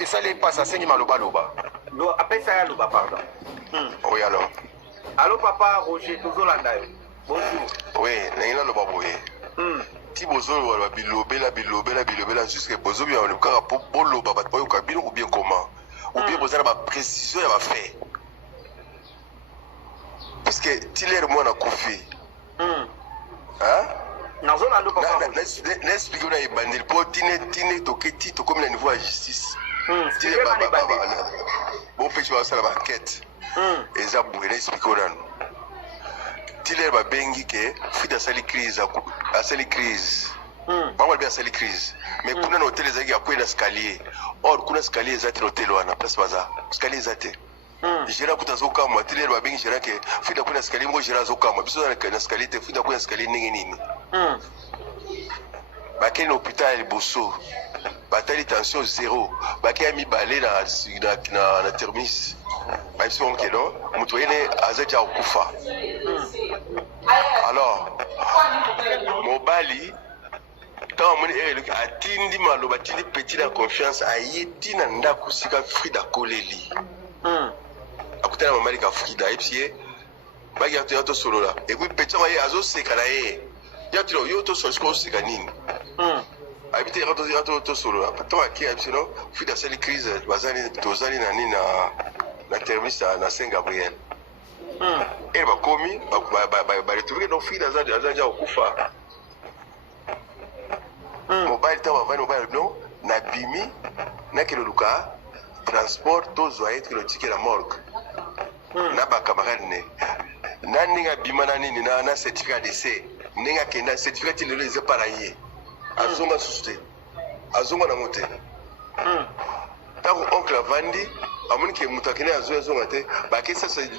Et ça les passe à 5 maloba loba. Après ça, loba, pardon. Oui, alors. Allô, papa Roger, toujours là. Bonjour. Oui, n'a loba boye. Ti bozo loba bilobela jusqu'à bozo bien on ka po loba ba ko ka bino ou bien comment. Ou bien bozo na précision ya ba fait. Parce que Tiller moi na kofi. Hein? N'explique pas les bandits. Pour tine toketi to comme le niveau de justice. Tine bon fait tu vas faire la enquête. Et ça bouge n'explique pas. Tiller va bengi que fuite à sali crise à sali crise. Pas mal bien sali crise. Mais kuna na hôtel ezaki après l'escalier. Or kuna escalier ezati hôtel wana place baza. Escalier ezati. Jira kutazoka moi Tiller va bengi jira que fuite kuna escalier ngo jira zoka moi biso na escalier te fuite kuna escalier nini. Baki na hôpital Bosso, batali tension zéro, baki a mis balé na thermis. Même si on est là, Moutouine a déjà okufa. Alors, Mobali, quand on est à Tindi Malo, Batini petit la confiance, à Yetina Ndakusika Frida Koleli. À côté de la maman, il a Frida, et puis, il y a tout solo là. Et puis, petit, il y a Azo Sekalae. Il y a tout solo Sekanine. Habité à solo là. Tant qu'il y a absolument, Frida, c'est les crises, Bazani, Tozani, Nani, na thermis na Saint Gabriel. Et va commis, va retrouver nos filles dans un okufa. Mobile temps va mobile non, na bimi, na kilo luka, transport tous va être le ticket la morgue. Na ba camarade ne. Na ninga bima na nini na certificat d'essai. Ninga kenda certificat il les a paraillé. Azonga susute. Azonga na moté. Tant oncle Vandi amoni ke mutakene azo ngate ba ke ça c'est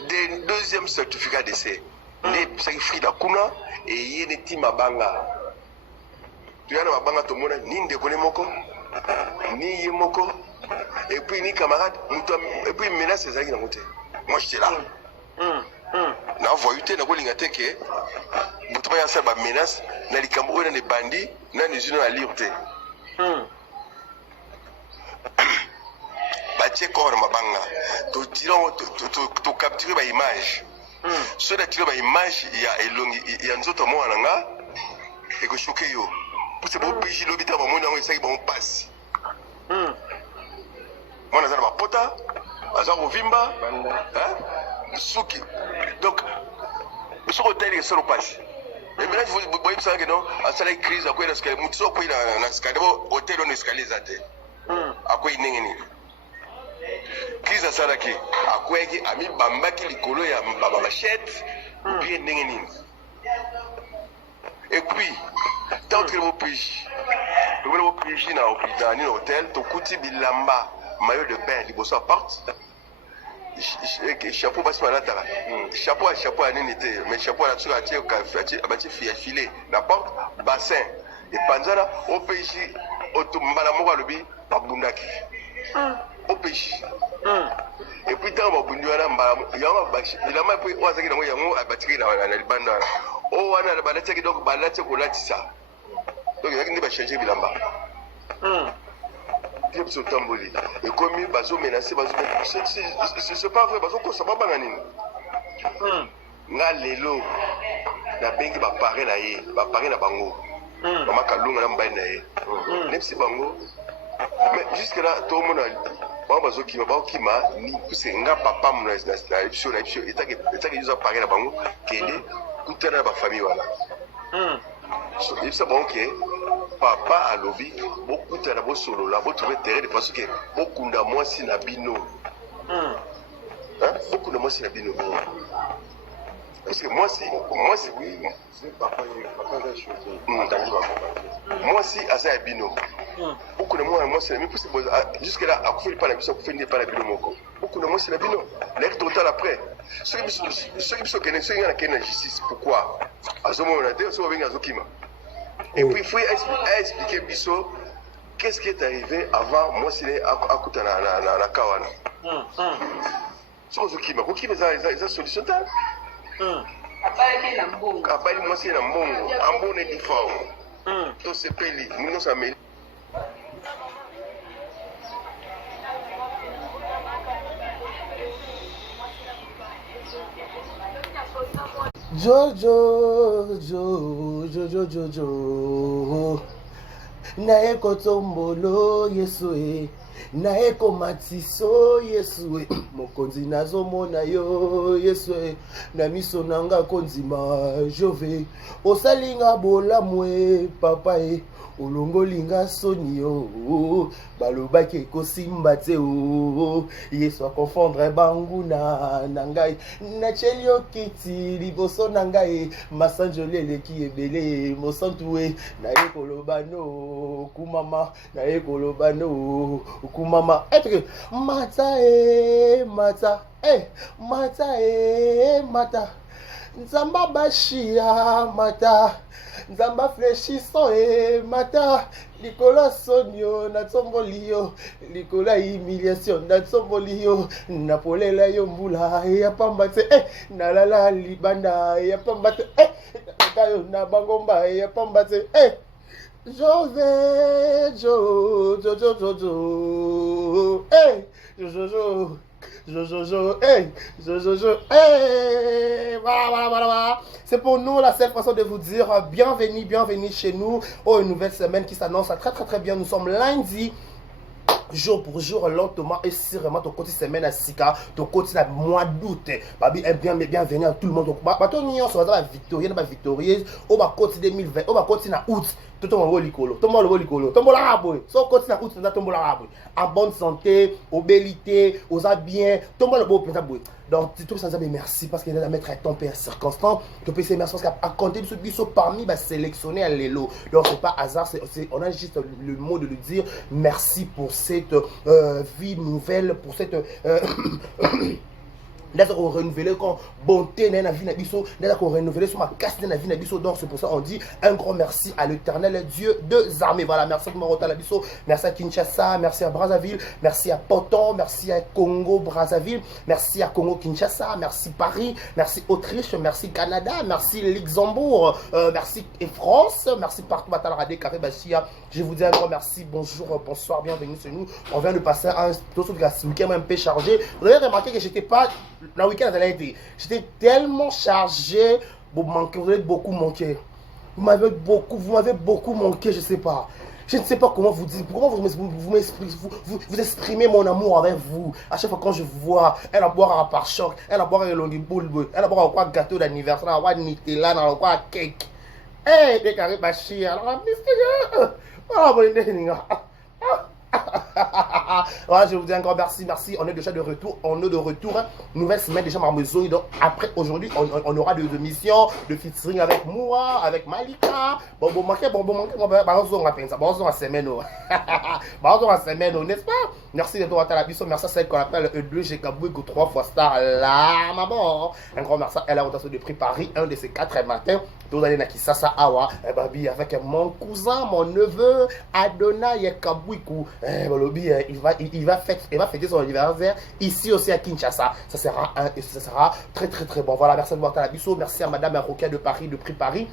deuxième certificat d'essai ne ça frida kuna et yene tima banga tu yana mabanga to mona ni ndeko ne moko ni yemoko et puis ni camarade muto et puis menace ça qui na moté moi j'étais là na voyuté na kolinga te ke muto ba ya sa ba menace na likambo na ne bandi na ni zino na liberté batie corps mabanga to capturer ba image so da tiro ba image ya elongi ya nzoto mo nanga e ko choquer yo parce que bo piji lo bita ba mo nango isaki ba on passe mona za ba pota aza ko vimba hein suki donc so ko tele so passe et maintenant vous voyez ça que non à ça la crise à quoi est-ce que mutso ko na escalier hôtel on escalier zate à quoi ningeni crise à Saraki, à quoi est-ce ami bambaki likolo ya baba machette bien ningeni. Et puis tant que le pays na hôpital ni hôtel to kuti bilamba maillot de bain liboso porte chapeau passe par là chapeau à nini te mais chapeau là tu as tiré filet la porte bassin et panzana au pays otumbala moko lobi babundaki au pays et puis tant babundi wana mbala yango bashi bilamba puis ozaki na mo yango abatiki na libanda o wana na balataki donc balati ko latisa donc yaki ndi ba changer bilamba Dieu se tamboli et comme bazo menacer bazo c'est pas vrai bazo ko sababa na nini nga lelo na bengi ba paré na ye ba paré na bango mama kalunga na mbaye na ye même si bango mais jusque là tout le monde a bazo kima ba kima ni c'est nga papa mon na émission et ça que ils ont paré na bango kende kutana ba famille wala il ça bon que papa a lobby beaucoup de la solo là vous trouvez terrain de façon que beaucoup de moi si na bino beaucoup de moi si na bino parce que moi si oui papa moi si à ça bino beaucoup de moi c'est mais jusque là à faire pas la mission faire pas la bino moko beaucoup de moi c'est la bino l'air total après ceux qui connaissent la justice pourquoi à ce moment là on va venir à Zokima. Et puis il faut expliquer Bisso qu'est-ce qui est arrivé avant moi c'est à côté na Kawana. So Zokima, qui les a solution ta? Abali moi c'est na mbongo, ambone di fao. To se peli, nous ça met. Jojo, Jojo, Jojo, Jojo. Naeko tombolo Yesue. Naeko matiso Yesue. Mokonzi nazomona yo Yesue. Na miso nanga konzima jove. Osalinga bola mwe papa e. Olongolinga soni yo. Balobaki kosimba te o. Yesu akofondre bangu na nangai. Na chelio kiti liboso nangai. Masanjolele ki ebele mosantue. Na ekolobano kumama. Na ekolobano kumama. Etre mata e mata. Mata e mata. Nzamba bashia mata. Nzamba flechiso e mata. Likola sonio na tombolio. Likola humiliation na tombolio. Napolela yo mbula ya pambate. Nalala libanda ya pambate. Kayo na bangomba ya pambate. Jove, jo, jo, jo, jo, jo. Jo, jo. Voilà. C'est pour nous la seule façon de vous dire bienvenue chez nous. Une nouvelle semaine qui s'annonce très bien. Nous sommes lundi. Jour pour jour, lentement et sûrement, ton côté semaine à Sika, ton côté la mois d'août, bienvenue à tout le monde. Ton union sur la victorieuse, au bas côté 2020, au bas côté na août, tout le monde licolo, tout le monde licolo, tout le monde arabe, so côté na août, tout le monde arabe, en bonne santé, aux bellités, aux bien, tout le monde beau pensable. Donc tout ça merci parce qu'il y a mettre un temps et circonstance, que PC merci parce qu'à compter ce biseau parmi sélectionner à l'élo. Donc c'est pas hasard, on a juste le mot de le dire merci pour cette vie nouvelle, pour cette d'accord renouveler quand bonté dans la vie na biso, d'accord renouveler sur ma casse dans la vie na biso. Donc c'est pour ça on dit un grand merci à l'Éternel Dieu des armées. Voilà, merci à Marota la biso, merci à Kinshasa, merci à Brazzaville, merci à Poton, merci à Congo Brazzaville, merci à Congo Kinshasa, merci Paris, merci Autriche, merci Canada, merci Luxembourg, merci et France, merci partout à Radé Carré Bachia. Je vous dis un grand merci, bonjour, bonsoir, bienvenue chez nous. On vient de passer un week-end un peu chargé. Vous avez remarqué que j'étais pas le week-end, j'étais tellement chargé, vous avez beaucoup manqué. Vous m'avez beaucoup manqué, je sais pas. Je ne sais pas comment vous dire, comment vous exprimez mon amour avec vous. À chaque fois quand je vois, elle a boire un par choc, elle a boire un longi boule, elle a boire un gâteau d'anniversaire, elle a boire un Nutella, elle a boire un cake. Des carrés bâchés, alors, voilà, je vous dis encore merci. On est déjà de retour. Nouvelle semaine déjà Marmezo. Donc après aujourd'hui, on aura de missions, de featuring avec moi, avec Malika. Bon, n'est-ce pas? Merci de toi à la biso. Merci à celle qu'on appelle E2 Gekabouigo 3 fois star. Là, maman. Un grand merci. Elle a rotation de prix Paris, un de ces 4 matins. Tous allez Nakisasa Awa, Babi avec mon cousin, mon neveu, Adonai Kabouikou. Il va fêter son anniversaire ici aussi à Kinshasa. Ça sera très bon. Voilà, merci de voir à la biso. Merci à Madame Aroka de Paris, de prix Paris.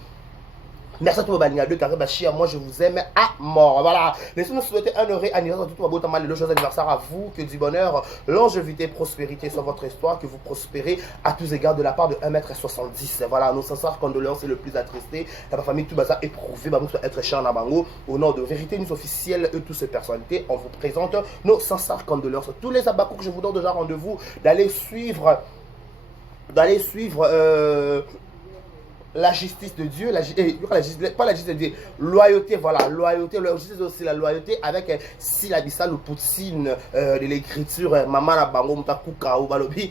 Merci à tous vos bagnards de Carré Bachia. Moi, je vous aime à mort. Voilà. Laissez-nous souhaiter un heureux anniversaire de tout beau mal de joyeux anniversaire à vous. Que du bonheur, longévité, prospérité sur votre histoire. Que vous prospérez à tous égards de la part de 1m70. Voilà. Nos sincères condoléances et le plus attristé. La famille tout bazar éprouvé. Bah, nous être cher en Bango. Au nom de Vérité News officielle et toutes ces personnalités, on vous présente nos sincères condoléances. Tous les abacous que je vous donne déjà rendez-vous d'aller suivre. La justice de Dieu, pas la justice de Dieu, loyauté, voilà, loyauté, la justice aussi, la loyauté avec Silabissa, le Poutine de l'écriture, Maman la Bango, Mutakuka, ou Balobi,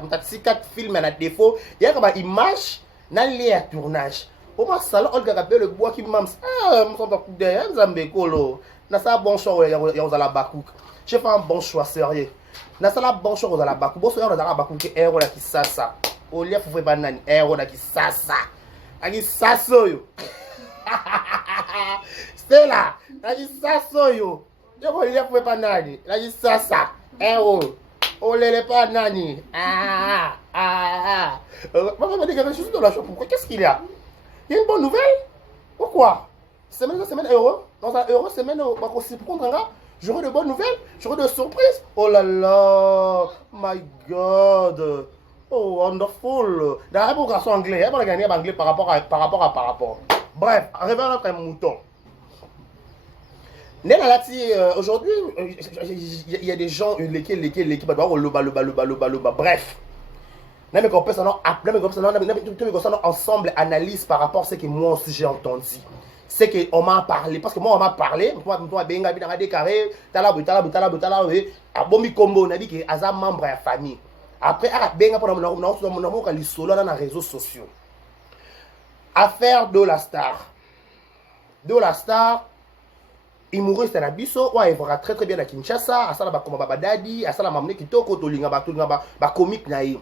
Mutatsika film à défaut, il y a comme une image, dans les tournage. Au moins, ça, on regarde le bois qui m'a dit, je suis pas coup derrière, Zambé Kolo, n'a ça bon choix, il y a la Bakouk. J'ai fait un bon choix, sérieux. N'a ça la bon choix, la Bakouk. Bon, c'est un la Bakouk qui est héros qui ça. Au lieu de faire un héros qui sasa. Qui sasso yo. C'est là. Qui sasso yo. Je vois il y a pas nani. Qui sasa. Héros. Oh les pas nani. Maman m'a dit que je suis dans la chambre. Pourquoi? Qu'est-ce qu'il y a? Il y a une bonne nouvelle? Pourquoi? Semaine heureux. Dans un heureux semaine on va se prendre un gars. J'aurai de bonnes nouvelles. J'aurai de surprises. Oh là là. My God. Oh, wonderful. Dans pour garçon anglais, il y a pas gagner anglais par rapport. Bref, revenons à notre mouton. Aujourd'hui, il y a des gens, l'équipe, bref. Même quand on ensemble analyse par rapport à ce que moi aussi j'ai entendu. C'est qu'on m'a parlé, parce que moi on m'a parlé, moi benga bina décarré, talabu, abomi combo, on a dit que Aza membre de la famille. Après, benga pour nous les solo dans les réseaux sociaux. Affaire de la star. De la star, humoriste na biso, ouais, il va très très bien à Kinshasa, à ça la babadadi, à ça la mamne kitoko, tolinga ba comique naïe.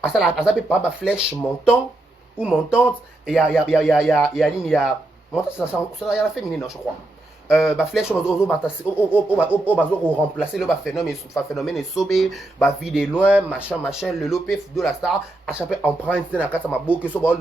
À ça la pas flèche montant ou montante, et il y a montant, ça y a la féminine, je crois. Flèche au remplacer le phénomène sobé, vie de loin, machin, le lopé de la star, à chaque empreinte dans la carte ma beau que ce soit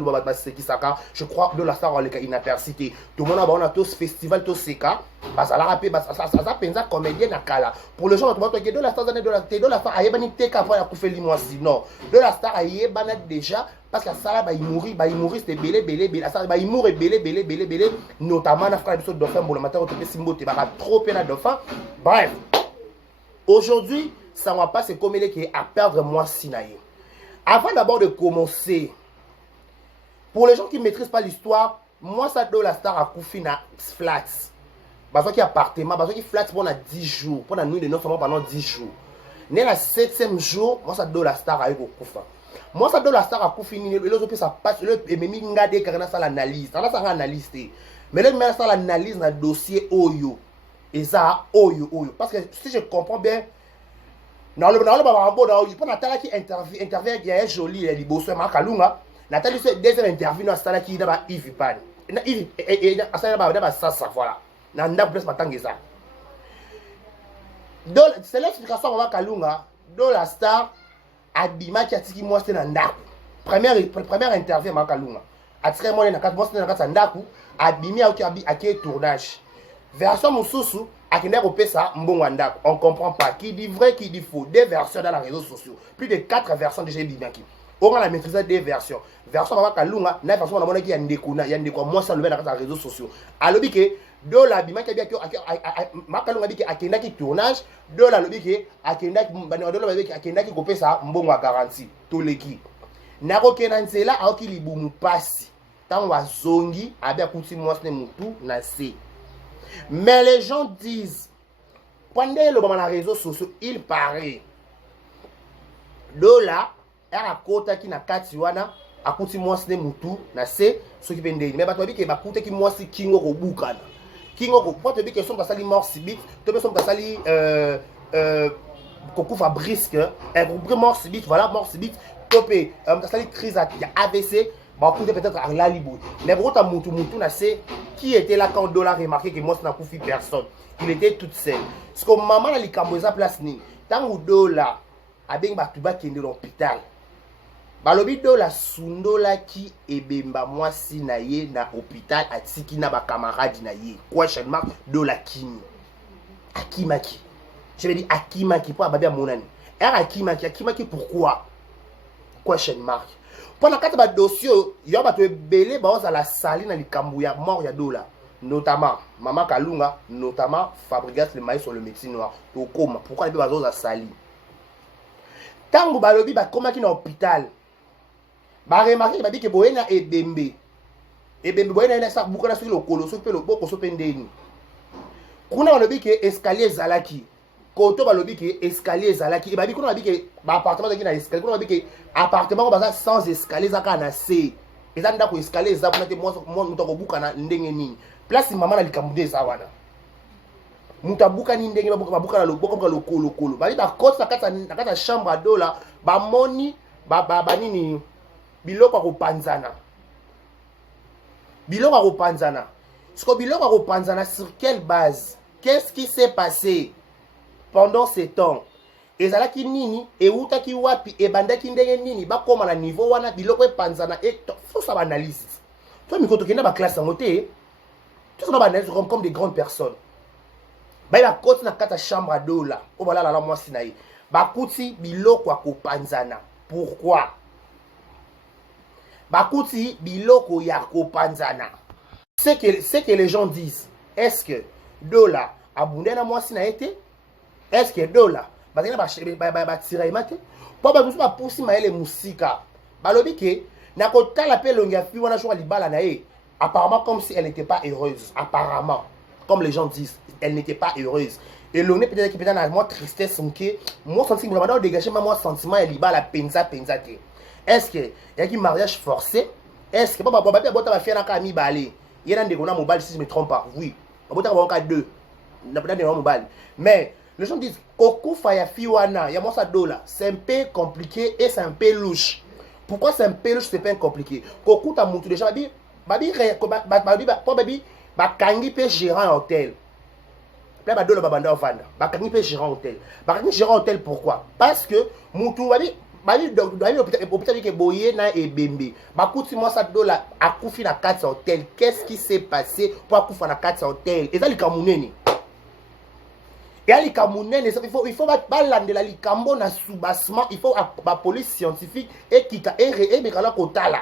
je crois de la star en inapercité. Tout le monde a tous festival tous seka, ça la rappelle, ça pensa comédien na kala. Pour les gens qui de la star de la star ayebani teka après la koufeli moi sinon. De la star ayebana déjà parce que ça là il mourir c'est belé ça il mourir belé notamment na frère épisode dauphin pour le matin au simbo te ba trop peine dauphin. Bref, aujourd'hui ça va pas se comme qui est à perdre moi sinaye. Avant d'abord de commencer, pour les gens qui ne maîtrisent pas l'histoire, moi ça de la star à Koufina flats. Parce qu'il y a appartement, parce qu'il flat pendant 10 jours, pendant nuit de 9 pendant 10 jours. Né le 7e jour, moi ça de la star à Koufa. Moi ça de la star à Koufini, les autres ça passe le memi ngade karena ça l'analyse. Ça ça analyse. Mais le mais ça l'analyse dans dossier Oyo. Et ça Oyo. Parce que si je comprends bien, dans le babambo dans Oyo, pendant Nathalie qui intervient, il y a un joli liboso Makalunga. Nathalie c'est deuxième interview dans ça qui d'aba Yves Pan. Yves et ça d'aba ça voilà. Nanda plus matangeza. C'est l'explication on va Kalunga de la star Abima qui a tiki moi c'est nanda. Première interview ma Kalunga. Atire moi na 4 mois c'est na 4 ndaku Abimi a qui tournage. Version mususu akenda kopesa mbongo ndaku. On comprend pas qui dit vrai qui dit faux. Des versions dans les réseaux sociaux. Plus de 4 versions déjà Bimaki. On a la maîtrise des versions. Version ma Kalunga na version na mona qui yandeko moi ça le dans les réseaux sociaux. Alobi que de la bima qui bien que makalunga biki akenda ki tournage de la lobi ki akenda ki akenda ki kopesa mbongo a garantie to leki nako kena nzela aoki libumu pasi tant wa zongi abia kuti mwasne mutu na se. Mais les gens disent pendant le moment na réseaux sociaux il paraît de la era kota ki na kati wana akuti mwasne mutu na se soki pendeni mais bato biki bakute ki mwasi kingo ko bukana Kingo ko te bi que son basali mort subite te be son basali kokufa brisque mort subite voilà mort subite topé basali crise à AVC ba coup peut-être à la libo mais brota mutu na c'est qui était là quand dollar remarqué que moi ça n'a confié personne il était toute seule parce que maman la likambo za place ni tant ou dollar a bien ba tuba kende l'hôpital balobi dola sundola ki ebemba mwasi na ye na hôpital atiki na ba camarade na ye question mark dola kimi akimaki je vais dire akimaki pour ababia monani akimaki pourquoi question mark pendant kata ba dossier yo ba to belé ba za la sali na likambu ya mort ya dola notamment Mama Kalunga notamment Fabrigas le maïs sur le médecin noir to koma pourquoi les ba za sali tango balobi ba komaki na hôpital ba remarqué ba dit que boyena ebembe boyena na sa buka na sur le kolo so pe le boko so pendeni kuna balobi que escalier zalaki koto balobi que escalier zalaki e ba bi kuna balobi que ba appartement qui na escalier kuna balobi que appartement ba sans escalier zaka na c eza ndako escalier za kuna te mo muto ko buka na ndenge nini place mama na likambude za wana muta buka ni ndenge ba buka na loboko ka lokolo ba ba kota kata chambre à dola ba moni ba nini biloko kopanzana sur quelle base? Qu'est-ce qui s'est passé pendant ces temps? Ezalaki nini e utaki wapi e bandaki ndenge nini ba koma na niveau wana biloko epanzana et faut ça analyse. Toi miko to kenda ba classe en moté. Tout ça ba analyse comme des grandes personnes. Ba ba koti na kata chambre à dola. O bala la moi sinayi. Ba kuti biloko kopanzana. Pourquoi? Bakuti biloko ya kopanzana. Ce que les gens disent, est-ce que Dola abundé na mwasi na été? Est-ce que Dola ba tira imate? Po ba musu ba pousi maele musika. Balobi ke na kotala pe longi afi wana jour libala na e. Apparemment comme si elle n'était pas heureuse. Apparemment, comme les gens disent, elle n'était pas heureuse. Et l'on est peut-être qu'il y a moi tristesse, moi sentiment vraiment dégager moi sentiment et libala penza te. Est-ce que y a qui mariage forcé? Est-ce que papa va faire un cami balé? Il y a des gens mobile si je me trompe pas. Oui. Bota va encore deux. N'a pas des mobile. Mais les gens disent Koku Faya Fiwana, y a moi ça dola. C'est un peu compliqué et c'est un peu louche. Pourquoi c'est un peu louche, c'est pas compliqué? Koku t'a montré déjà babi bakangi pe gérant hôtel. Là badola babanda ofanda. Bakangi pe gérant hôtel. Bakangi gérant hôtel pourquoi? Parce que mutu babi hôpital ke boye na ebembe. Bakuti moi ça dola akufi na 4 hôtel. Qu'est-ce qui s'est passé pour akufa na 4 hôtel? Et ça li kamuneni. Et à l'ikamunene, il faut balandela likambo na soubassement, il faut la police scientifique et qui et mekala kotala.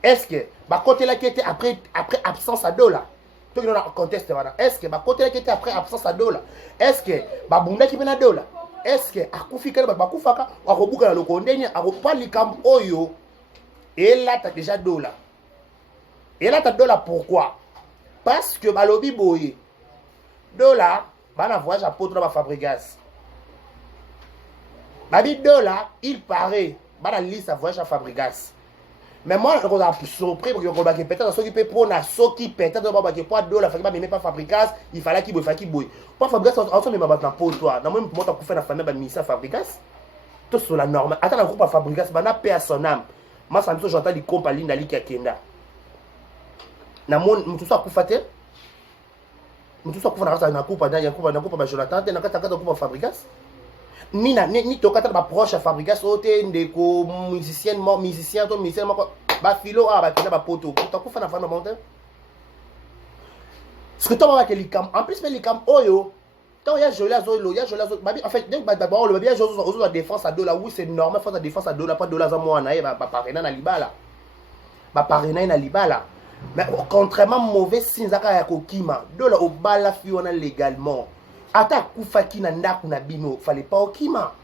Est-ce que ba côté là qui était après absence à dola? Tout le monde conteste voilà. Est-ce que ba côté là qui était après absence à dola? Est-ce que ba bunda qui mena dola? Est-ce que akufika ba kufaka akobuka na lokondenya akopa likambo oyo? Et là tu as déjà dola. Et là tu as dola pourquoi? Parce que balobi boye. Dola bana voyage à Poto dans Fabregas. Babi Dola, il paraît, bana liste à voyage à Fabregas. Mais moi, je suis surpris parce que peut-être ceux qui peuvent prendre ceux qui peut-être que pas Dola, il fallait pas Fabregas, il fallait qu'il boue. Pas Fabregas, ensemble mais maintenant pour toi. Non même moi t'as fait la famille ba ministère Fabregas. Tout sur la norme. Attends, le groupe à Fabregas, bana paix à son âme. Moi ça me fait j'entends des compagnies d'ali qui kenda. Na mon tout ça kufate. Tout ça na coupa Jonathan te na kata coupa Fabregas ni tokata ba proche à Fabregas ote ndeko musicien ba filo ba kina ba poto to kufa na fana monte ce que toi va que likam en plus mais likam oyo quand ya jola zolo en fait donc d'abord le bien jozo la défense à dollar oui c'est normal faut la défense à dollar pas dollar za moi na ba parena na libala ba parena na libala. Mais contrairement mauvais signe zaka ya kokima dola obala fiona légalement ata kufaki na ndaku na bino fallait pas okima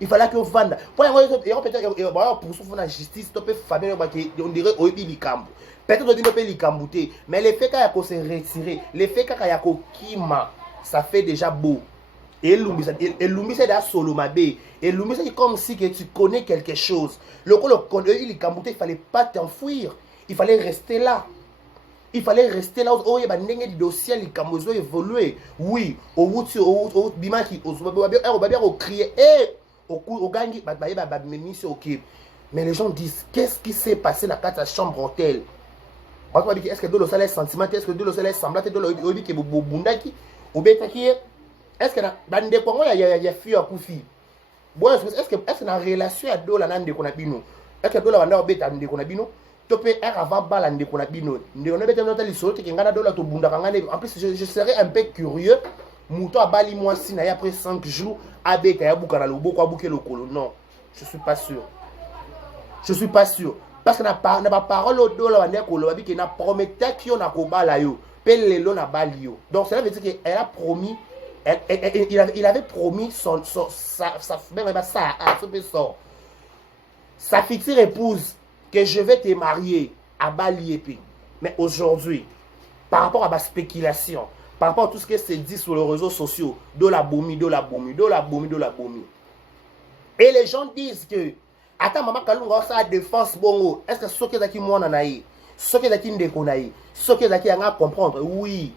il fallait que vanda pour peut-être pour souffrir la justice to pe famille on dirait oyebi likambo peut-être on dit pe likambo te mais le fait kaya ko se retirer le fait kaya kokima ça fait déjà beau et Lumbisa da solo mabe et Lumbisa c'est comme si que tu connais quelque chose le likambo te il fallait pas t'enfuir. Il fallait rester là. Il fallait rester là. Oh, il y a des dossiers qui ont évolué. Oui, au bimaki, au crier, au gangi, mais les gens disent qu'est-ce qui s'est passé dans la chambre hôtel? Est-ce que Dolo Saleh sentiment? Est-ce que Dolo Saleh semblait être Dolo qui bundaki ou betaki? Est-ce que dans des Congo il y a fille à Koufi? Est-ce que dans relation à Dolo nan de konabino? Est-ce que Dolo vanda obeta de konabino? Topé er avant balande qu'on a bino on a besoin de sorte que ngana dola to bunda kangane en plus je serais un peu curieux muto abali moi si na après 5 jours abeka ya bukana lobo kwa buke lokolo non je suis pas sûr parce que na pas parole au dola wande ko lo babiki na promettait qui on a ko bala yo pelelo na bali yo donc cela veut dire que elle a promis il avait promis sa future épouse que je vais te marier à Baliepi. Mais aujourd'hui, par rapport à ma spéculation, par rapport à tout ce qui se dit sur les réseaux sociaux, de la boumi. Et les gens disent que, attends, maman Kalunga, ça a défense bongo. Est-ce que ce qui est qui moi nanaï, ce qui est qui ndékonaï, ce qui est qui a comprendre, oui.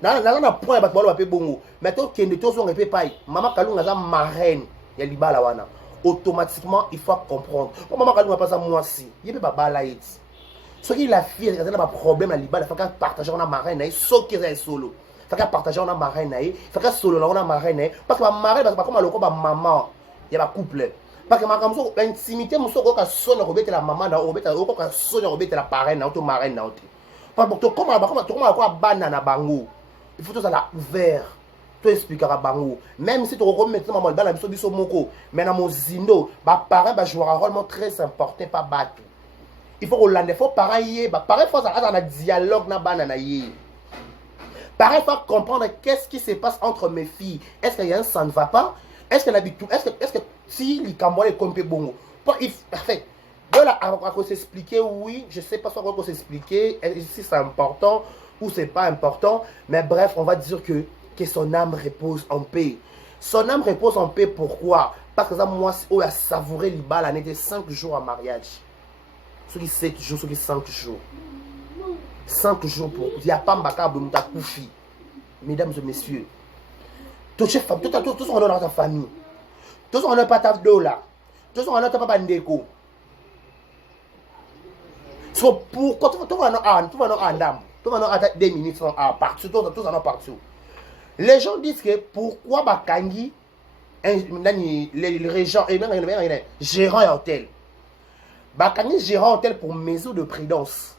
Dans un point, bongo. Mais toi qui ne te pas, maman Kalunga, ça marraine, il y a l'ibala wana. Automatiquement il faut comprendre maman quand on pas ça moi si il peut pas balayer ce qui la fille quand elle a un problème à libala faut qu'elle partage on a marraine et ce qui est solo faut qu'elle partage on a marraine et faut qu'elle solo on a marraine parce que ma marraine parce que comme le maman il y a un couple parce que ma comme ça intimité muso ko ka sonne robete la maman na robete ko ka sonne robete la parraine na auto marraine na auto pas pour toi comment quoi banana bango il faut tout ça là ouvert tu expliqueras bango. Même si tu recommences maintenant maman bana biso biso moko, mais na mozindo, ba parents ba jouer un rôle très important pas battre. Il faut Hollande, faut pareil, bah pareil faut ça un dialogue na bana na yé. Pareil faut comprendre qu'est-ce qui se passe entre mes filles. Est-ce qu'il y a un ça ne va pas? Est-ce que l'habitude, est-ce que si les Camerounais comptent bon, en fait, voilà, à s'expliquer, oui, je sais pas quoi s'expliquer, si c'est important ou c'est pas important, mais bref, on va dire que son âme repose en paix. Son âme repose en paix, pourquoi? Parce que ça, moi, on a savouré l'Iba l'année de 5 jours en mariage. Ceux qui 7 jours, ceux qui 5 jours. 5 jours pour. Il n'y a pas de mouta koufi. Mesdames et messieurs. Tous sont dans ta famille. Tous sont dans ta dola. Tous sont dans ta bandeko. So pourquoi tu vas dans 2 minutes partout, tous en partout. Les gens disent que pourquoi Bakangi, les régents, gérant hôtel. Bakangi gérant hôtel pour maison de prudence.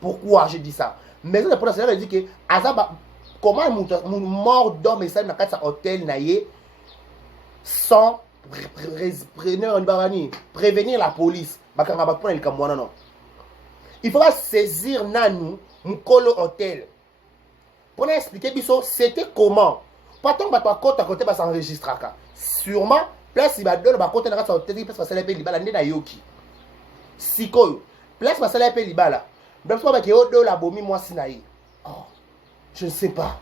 Pourquoi je dis ça? Maison de prudence, ça veut dire que comment un mort d'homme et ça dans un hôtel naïe sans prévenir la police. Il faudra saisir Nanou, Mukolo Hôtel. Pour nous expliquer, c'était comment. Pas tant que tu as côté, tu s'enregistrer. Sûrement, place il va donner ma côté, tu as hôtel, parce que ça l'appelle Libala, n'est Yoki. Siko, place ça l'appelle Libala. Donc, tu vas voir la bomi moi sinaï. Je ne sais pas.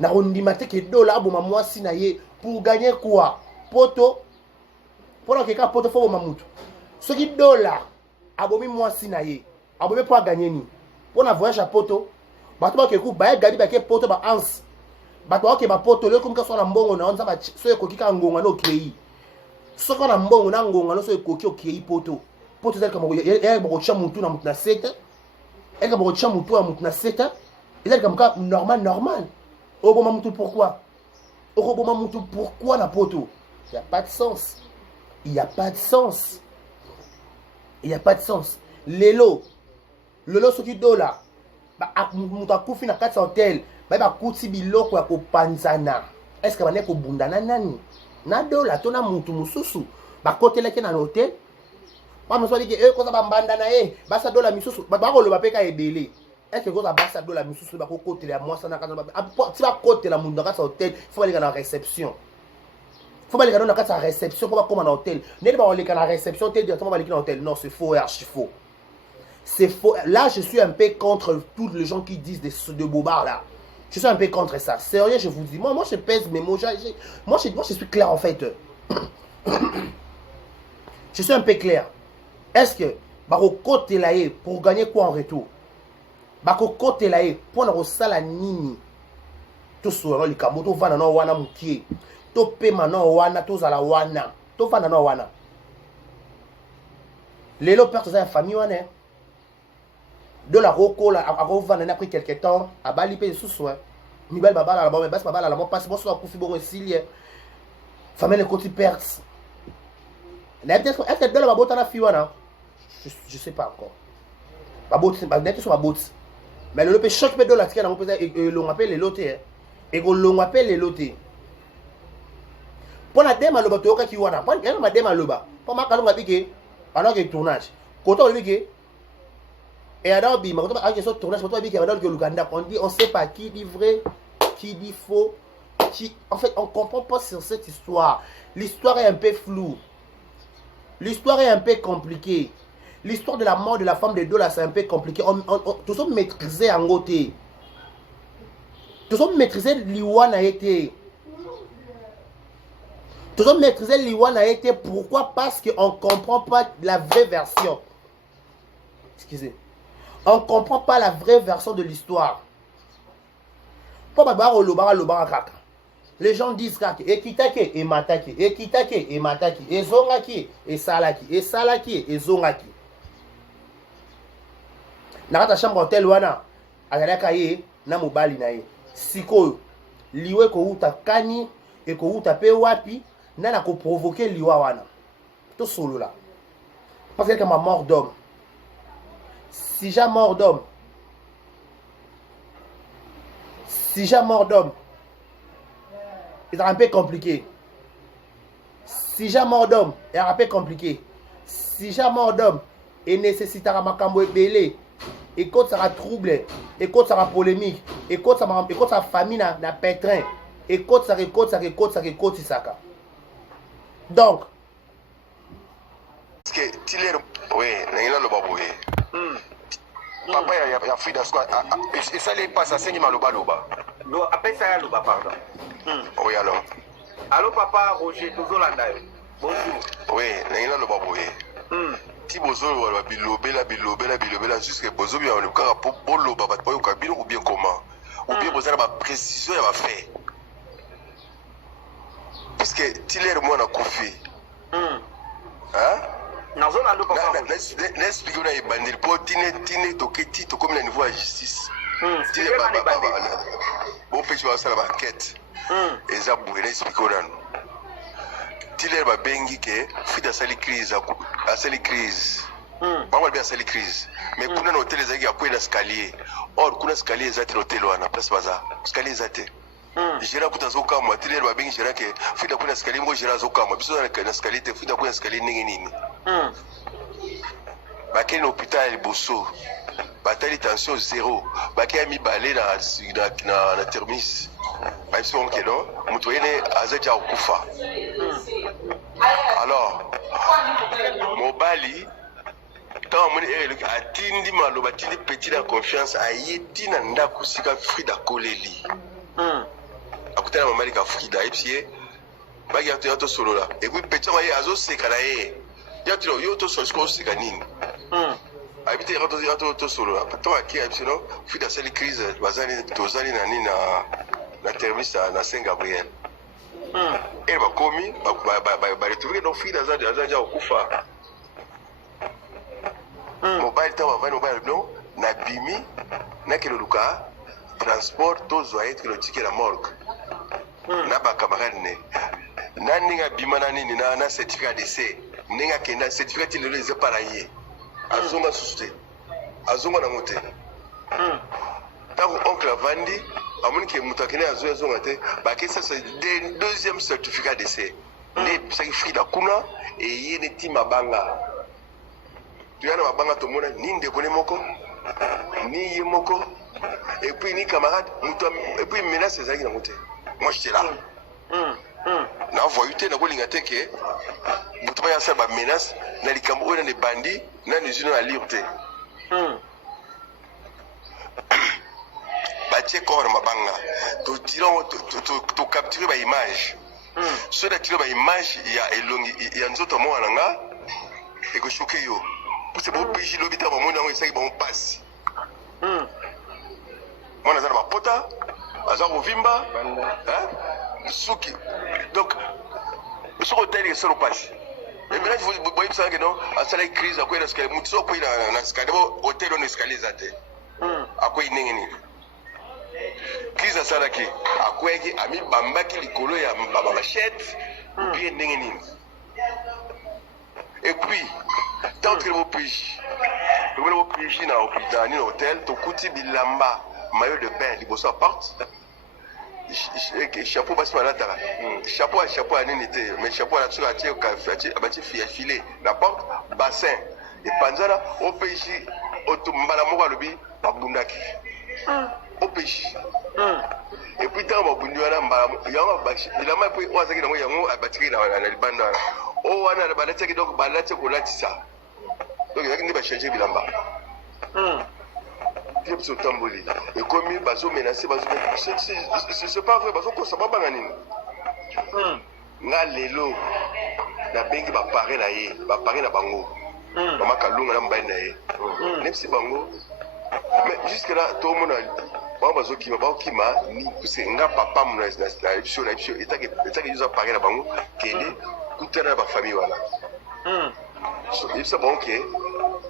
Na on dit maté que $1 boma moi sinaï pour gagner quoi? Poto. Pour que quelqu'un poto faut mamutu. Ce qui $1 abomi moi sinaï. Abomi pour gagner ni. Pour un voyage à poto. Bato ke ku ba gabi ba ke poto ba ans. Bato ke ba poto le comme ka so na mbongo na onza ba so e koki ka ngonga no kei. So ka na mbongo na ngonga no so e koki o kei poto. Poto zel kama ya ba ko chamutu na mutu na seta. Et que bon chamutu na mutu na seta. Il est comme ça normal. Oboma mutu pourquoi? Oboma mutu pourquoi na poto? Il y a pas de sens. Il y a pas de sens. Il y a pas de sens. Lelo so ki $. Mutu akufi na kati hotel ba kuti biloko ya kopanzana. Est-ce que bane ko bundana nani? Na $, to na mutu mususu ba koteleke na hotel. Ba mo so di ke ko za ba mbandana ba sa $. Misusu ba ko lo ba peka ebele. Est-ce que ko za ba sa $. Misusu ba ko kotela moi sana kana ba ti ba kotela mutu na kati hotel, faut aller na réception. Faut pas aller na kati réception pour ba koma na hotel. Ne ba aller na réception te directement ba aller na hotel. Non, c'est faux, archi faux. C'est faux. Là, je suis un peu contre tous les gens qui disent de bobards là. Je suis un peu contre ça. Sérieux, je vous dis. Moi je pèse mes mots. Moi, je suis clair en fait. Je suis un peu clair. Est-ce que Bako côté là pour gagner quoi en retour? Bako côté là pour na sala nini? To so le kamo to vana no wana mukie. To pe mano wana to zala wana. To vana no wana. Les lots perdent sa famille wana. De la roko là a pris quelque temps à bali pe sous soin mi bal baba la bon mais bas baba la bon passe bon so kufi bon silie famille le côté perte là peut-être est-ce que de la babota na fiwana je sais pas encore babot ba net sur babot mais le pe choc pe de la tika na peut et l'on appelle les lotés et qu'on l'on appelle les lotés pour la dema le bateau ka kiwana pour elle ma dema le ba pour ma kalonga bike pendant que tournage côté on bike. Et alors, on dit, on ne sait pas qui dit vrai, qui dit faux. En fait, on ne comprend pas sur cette histoire. L'histoire est un peu floue. L'histoire est un peu compliquée. L'histoire de la mort de la femme de $, c'est un peu compliqué. Tout ça maîtrisé en côté. Tout ça maîtrisé l'Iwan a été. Tout ça maîtrisé l'Iwan a été. Pourquoi? Parce qu'on ne comprend pas la vraie version. Excusez. On ne comprend pas la vraie version de l'histoire. Les gens disent que kitake et mataki, et kitake et mataki, et zongaki, et salaki, et salaki, et zongaki. Nakata chambre hotel wana, azalaka ye, na mobali na ye. Sikoyo, liwe ko uta kani, et ko uta pe wapi, nana ko provoquer liwa wana. Tout solo là. Parce que ma mort d'homme. Si j'ai mort d'homme, c'est un peu compliqué. Si j'ai mort d'homme, c'est un peu compliqué. Si j'ai mort d'homme, il nécessitera ma cambo belé. Et quand ça sera trouble, et quand ça sera polémique, et quand ça sera famille na pétrin, et quand ça sera donc parce que Tiller oui nangina lo baboye papa ya Frida Squad et ça les passe à sengi maloba loba do apesa ya loba pardon oui alors allô papa Roger tozolanda yo bonjour oui nangina lo baboye ti bozolo wala bilobela jusque bozobi ya kaka po boloba bato bayoka bino ou bien comment ou bien bozala ba précision ya ba fait parce que Tiller mwana kufi hein nazolanda papa n'explique na ebandeli po tine toketi tokomi na niveau ya justice tine bopesi basala baenquête eza boye na explique nanu Tiller babengi ke Frida asali crise bango balobi asali crise mais kuna na hotel ezalaki akwei na escalier or kuna escalier eza te na hotel wana place baza escalier eza te gérant kuta azokamwa Tiller babengi gérant ke Frida kuna escalier moko gérant azokamwa biso na escalier te Frida kuna escalier ndenge nini bakei na hôpital ya liboso batali tension zéro bakei ya mibale na termis bayebisi bango ke non moto yene aza ti akokufa alors mobali ntango amoni ereloki atindi maloba atindi petit na confiance aye ti na ndako sika Frida akoleli akutana na mamali ka Frida ayebisi ye baki ya tosolola epui petit yango ye azoseka na ye yatilo yo tosolo sikoyo oseka nini ayebi te ya tosolola ntango ake ayebisi no Frida asali crise tozali na nini na termis na Saint Gabriel ere bakomi baretrouve no Frida aza ja kokufa mobali ntango bavandi mobali no nabimi nakende luka transport tozwa ye tikelo tike na morgue na bakamarade ne na ndenge abima na nini na certificat décès ndenge akenda certificat ti lelo eza para ye azonga susu te azonga nango te ntango oncle avandi amoni ke moto akende azonga te bakesasa deuxième certificat décès nde episaki Frida kuna eye neti mabanga toya na mabanga tomona ni ndeko ne moko ni ye moko epuis ni camarade moto epuis menace ezalaki nango te moi j'étais là na voyu te nakolinga te ke moto baya asala bamenace na likambo oyo nani ebandi nani zino na lire te batie corps na mabanga tocapture baimage so natire baimage ya elongi ya nzoto mwana na nga ekoshoke yo puse bopiji lobi ta bamoni yango esaki bango mpasi mwana aza na mapota aza kovimba suki donc soki otali esala mpasi emenage boyebisaka ke non asalaki crise akwei na escalier motu so akwei na escalier bo hotel wana escalier eza te akwei ndenge nini crise asalaki akweyaki amibambaki likolo ya bamachete bie ndenge nini epuis ntango tokeli bopiji na nini hotel tokuti bilamba maillot de bain liboso ya porte chapeau basi balataka chapeau ya nini te mais chapeau atie batie filet na porte bassin epanzana opesi mbala moko alobi babundaki opesi epuis ntango babundi wana yango bilamba epuis oyo azaki nango yango abatikaki na libanda wana o wana balatiaki donc balati kolatisa donc ezalaki nde bachange bilamba tie biso otamboli ekomi bazomenase c'est pas vrai bazokosa babanga nini nga lelo nabengi bapare na ye bapare na bango mama kalunga na mobali na ye nebisi bango mais jusque là tomona bango bazokima baokima puse nga papa na biso etaki yuza pare na bango kende kutana na bafamille wana yebisa bango ke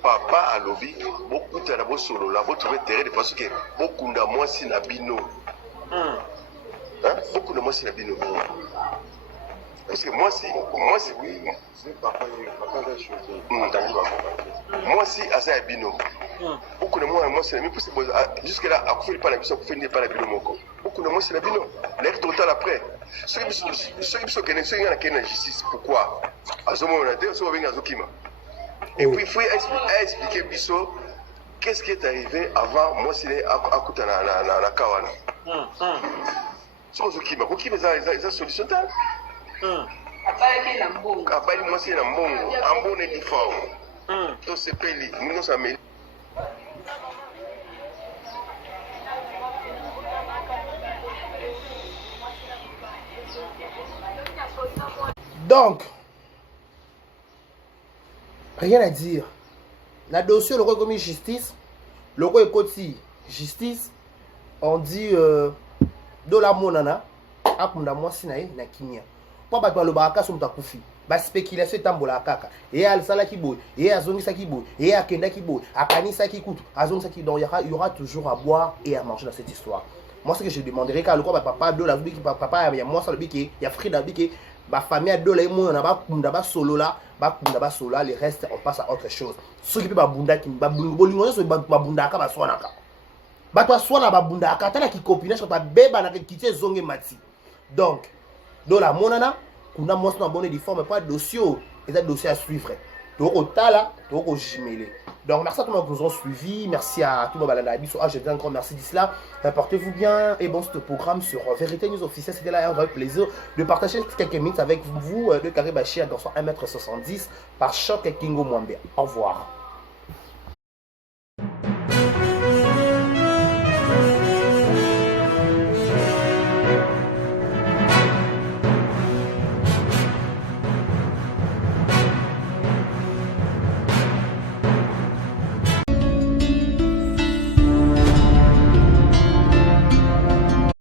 papa alobi bokutana bosolola botrouve terrain de façon ke bokunda mwasi na bino bokunda mwasi na bino parce que mwasi oui mwasi aza ya bino bokunda mwasi na bino jusque là akufeli pa na biso akufeli nde pa na bino moko beaucoup de moi c'est la bino l'air total après ceux qui sont connus ceux qui ont la justice pourquoi à ce moment là ceux qui ont kima et puis il faut expliquer biso qu'est-ce qui est arrivé avant moi c'est à kuta na kawana so kima ko kima za solution ta apali moi c'est na mbongo ambone di fao to se peli nous ça mais donc rien à dire la dossier le commis justice le côté justice on dit de la monana akunda mwasi na ye na kimia po bato balobaka so mutakufi ba spéculation tambola kaka et al sala ki boy et azongisa ki boy et akenda ki boy akanisa ki kutu azongisa ki donc il y aura toujours à boire et à manger dans cette histoire. Moi ce que je demanderais car le quoi papa de la vie qui papa il y a moi ça le biki il y a Frida biki ba famille de la mo na ba kunda ba solo là les restes on passe à autre chose ce qui peut ba bunda ki ba bolingo so ba bunda ka ba swana ka bato aswana ba bunda ka tana ki copinage ba beba na ki tie zonge mati donc do la monana kuna moi na bonne forme pas dossier et ça dossier à suivre donc au tala donc au jimélé. Donc merci à tous ceux qui nous ont suivis, merci à tout le monde je dis encore merci d'Isla. Portez-vous bien et bon ce programme sur Vérité News Officielle, c'était là un vrai plaisir de partager quelques minutes avec vous de Karibachi à 1m70 par Choc et Kingo Mwambe. Au revoir.